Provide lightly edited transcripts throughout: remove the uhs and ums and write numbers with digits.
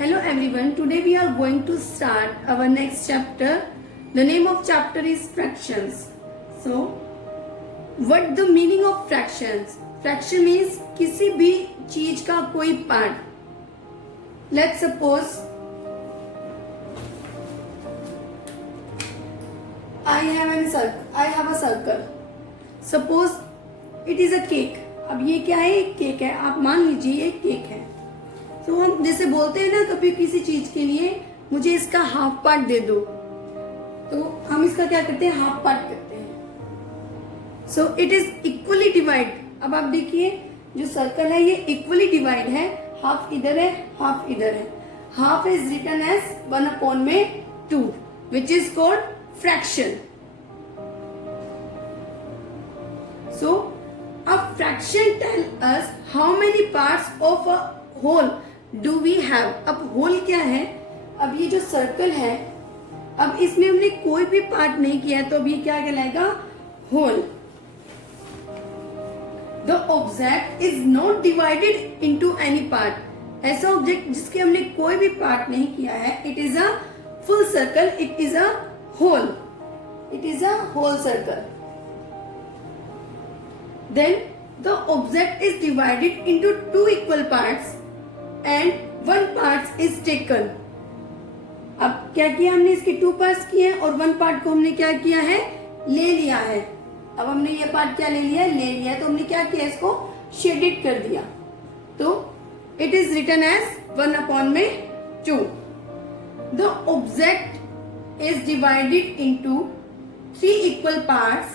Hello everyone, today we are going to start our next chapter. The name of chapter is fractions. So, what the meaning of fractions? Fraction means किसी भी चीज का कोई part. Let's suppose I have a circle. Suppose it is a cake. अब ये क्या है? एक केक है. आप मान लीजिए ये केक है. तो हम जैसे बोलते हैं ना कभी किसी चीज के लिए मुझे इसका हाफ पार्ट दे दो, तो हम इसका क्या करते हैं? हाफ पार्ट करते हैं. सो इट इज इक्वली डिवाइड. अब आप देखिए जो सर्कल है ये इक्वली डिवाइड है. हाफ इधर है, हाफ इधर है. Half is written as 1/2 which is called fraction. So a fraction tell us how many parts of a whole do we have. अब whole क्या है? अब ये जो सर्कल है, अब इसमें हमने कोई भी पार्ट नहीं किया तो अब ये क्या कहलाएगा? whole. The object is not divided into any part. ऐसा ऑब्जेक्ट जिसके हमने कोई भी पार्ट नहीं किया है, it is a full circle, it is a whole. It is a whole circle. Then the object is divided into 2 equal parts and 1 part is taken. अब क्या किया हमने? इसके 2 पार्ट्स किए हैं और 1 पार्ट को हमने क्या किया है? ले लिया है. अब हमने ये पार्ट क्या ले लिया है? ले लिया है. तो हमने क्या किया? इसको शेडेड कर दिया. तो it is written as 1/2. The object is divided into 3 equal parts.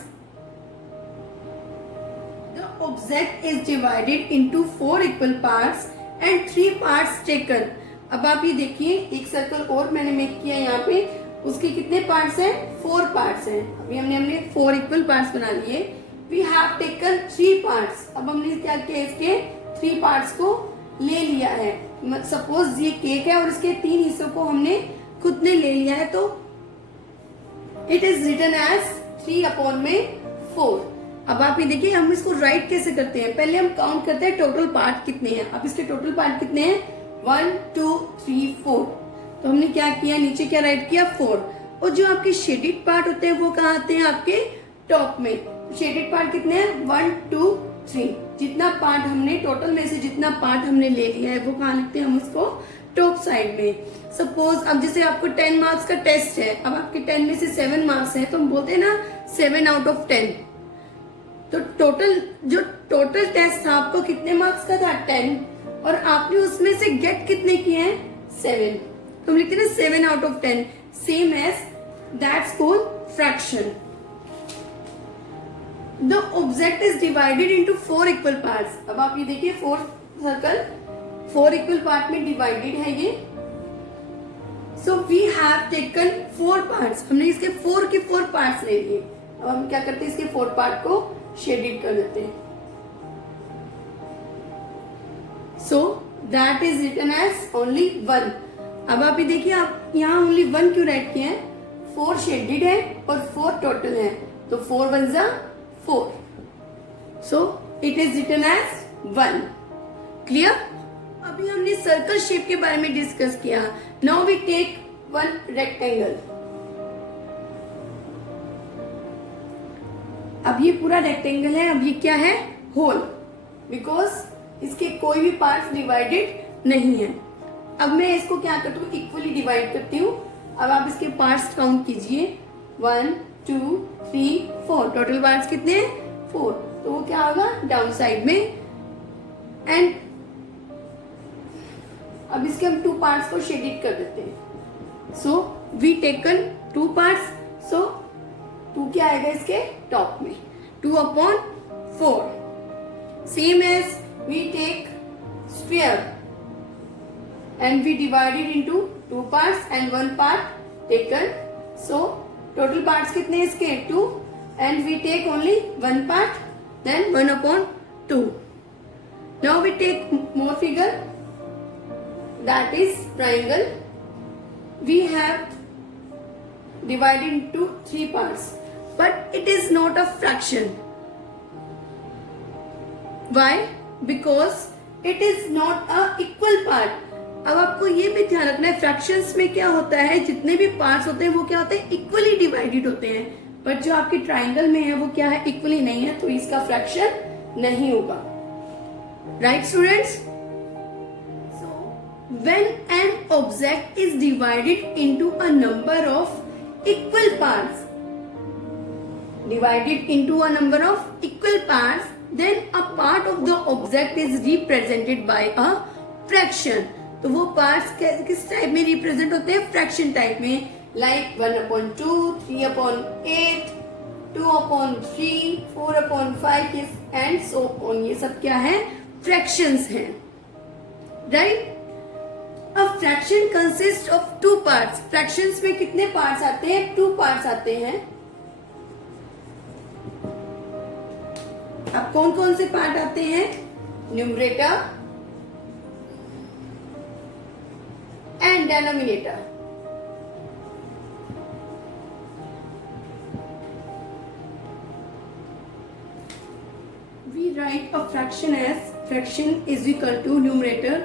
The object is divided into 4 equal parts and 3 parts taken. अब आप ये देखिए एक सर्कल और मैंने मेक किया यहाँ पे. उसके कितने पार्ट्स हैं? 4 पार्ट्स हैं. अभी हमने 4 इक्वल पार्ट्स बना लिए. We have taken 3 parts. अब हमने क्या किया? इसके 3 पार्ट्स को ले लिया है. सपोज ये केक है और इसके 3 हिस्सों को हमने खुद ने ले लिया है, तो it is written as 3/4. अब आप ये देखिए हम इसको राइट कैसे करते हैं? पहले हम काउंट करते हैं टोटल पार्ट कितने हैं. अब इसके टोटल पार्ट कितने हैं? 1 2 3 4. तो हमने क्या किया? नीचे क्या राइट किया? 4. और जो आपके शेडेड पार्ट होते हैं वो कहाँ आते हैं? आपके टॉप में. शेडेड पार्ट कितने हैं? 1 2 3. जितना पार्ट हमने टोटल में से जितना पार्ट हमने ले लिया है वो कहाँ लिखते हैं? हम उसको टॉप साइड में. सपोज अब जैसे आपको 10 मार्क्स का टेस्ट है. अब आपके 10 में से 7 मार्क्स है तो हम बोलते हैं ना 7/10. तो जो टोटल टेस्ट था आपको कितने मार्क्स का था? 10. और आपने उसमें से गेट कितने किए हैं? 7. तो हम लिखते हैं 7/10. Same as that's called fraction. The object is divided into 4 equal parts. अब आप ये देखिए 4 सर्कल 4 इक्वल पार्ट में डिवाइडेड है ये. So we have taken 4 parts. हमने इसके 4 के 4 पार्ट्स ले लिए. अब हम क्या करते हैं? इसके 4 पार्ट को शेडेड कर देते हैं. So that is written as only 1. अब आप ये देखिए आप यहाँ ओनली 1 क्यों राइट किए हैं? 4 शेडेड है और 4 टोटल है, तो 4 1 जा 4. So it is written as 1. Clear? अभी हमने सर्कल शेप के बारे में डिस्कस किया. Now we take 1 rectangle. अब ये पूरा रेक्टेंगल है. अब ये क्या है? होल. बिकॉज इसके कोई भी पार्ट्स डिवाइडेड नहीं है. अब मैं इसको क्या करती हूँ? इक्वली डिवाइड करती हूँ. अब आप इसके पार्ट्स काउंट कीजिए. 1 2 3 4. टोटल पार्ट्स कितने हैं? 4. तो वो क्या होगा? डाउन साइड में. एंड अब इसके हम 2 पार्ट्स को शेडेड कर देते हैं. So we taken 2 parts. So 2 क्या आएगा इसके टॉप में? 2/4. Same as we take sphere and we divided into 2 parts and 1 part taken. So total parts कितने हैं इसके? 2. and we take only 1 part, then 1/2. Now we take more figure, that is triangle. We have divided into 3 parts, but it is not a fraction. Why? Because it is not a equal part. अब आपको ये भी ध्यान रखना है, fractions में क्या होता है, जितने भी पार्ट्स होते हैं वो क्या होते हैं, इक्वली डिवाइडेड होते हैं, बट जो आपके ट्राइंगल में है वो क्या है, इक्वली नहीं है, तो इसका फ्रैक्शन नहीं होगा। Right students? When an object is divided into a number of equal parts, then a part of the object is represented by a fraction. तो वो parts किस टाइप में रिप्रेजेंट होते हैं, फ्रैक्शन टाइप में, like 1/2, 3/8, 2/3, 4/5 and so on। ये सब क्या है, फ्रैक्शंस हैं, right? A fraction consists of two parts. Fractions में कितने parts आते हैं, 2 parts आते हैं। अब कौन कौन से पार्ट आते हैं, numerator and denominator. We write a fraction as fraction is equal to numerator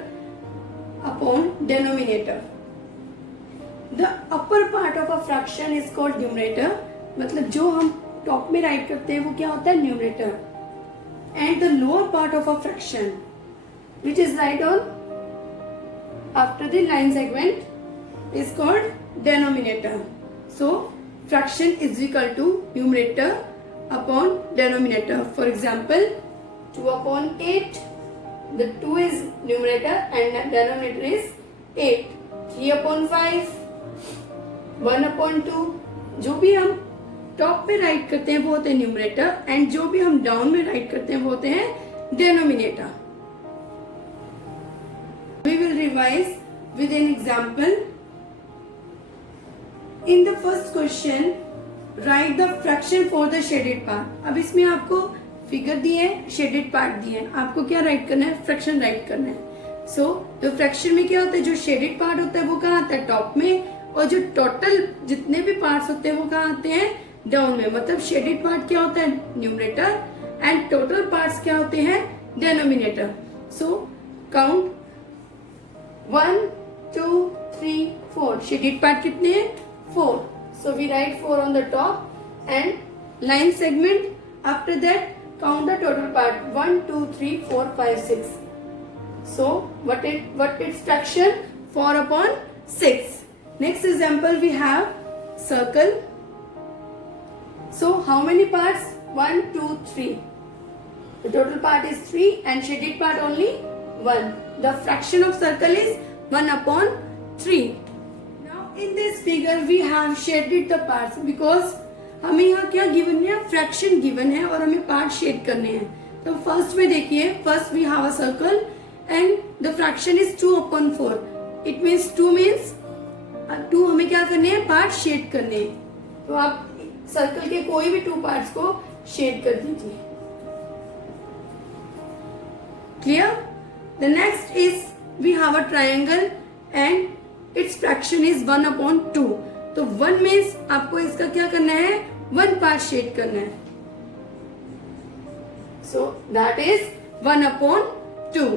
upon denominator. The upper part of a fraction is called numerator, मतलब जो हम टॉप में राइट करते हैं वो क्या होता है, numerator, and the lower part of a fraction which is right on after the line segment is called denominator. So fraction is equal to numerator upon denominator. For example, 2/8, the 2 is numerator and denominator is 8, 3/5, 1/2, जो भी हम top पे right करते हैं वो होते हैं numerator, and जो भी हम डाउन में राइट करते हैं वो होते हैं denominator. We will revise with an example. In the first question, write the fraction for the shaded part. अब इसमें आपको फिगर दिए है, शेडेड पार्ट दिए हैं, आपको क्या राइट करना है, फ्रैक्शन राइट करना है। सो तो फ्रैक्शन में क्या होता है, जो शेडेड पार्ट होता है वो कहाँ आता है, टॉप में, और जो टोटल जितने भी पार्ट्स होते हैं वो कहाँ आते हैं, डाउन में। मतलब शेडेड पार्ट क्या होता है, न्यूमरेटर, एंड टोटल पार्ट्स क्या होते हैं, denominator. So count 1 2 3 4, shaded part कितने हैं, 4, so we write 4 on the top and line segment. After that count the total part, 1 2 3 4 5 6. So what its fraction, 4/6. Next example we have circle. So how many parts, 1 2 3, the total part is 3 and shaded part only 1. The fraction of circle is 1/3. Now in this figure we have shaded the parts because हमें यहाँ क्या given है, fraction given है और हमें part shade करने हैं। तो फर्स्ट में देखिए, first we have a circle and the fraction is 2/4। It means 2 हमें क्या करने हैं, पार्ट शेड करने हैं। तो आप सर्कल के कोई भी 2 पार्ट्स को शेड कर दीजिए। Clear? The next is we have a triangle and its fraction is 1/2। तो 1 मीन्स आपको इसका क्या करना है, 1 पार्ट शेड करना है। सो दैट इज 1/2।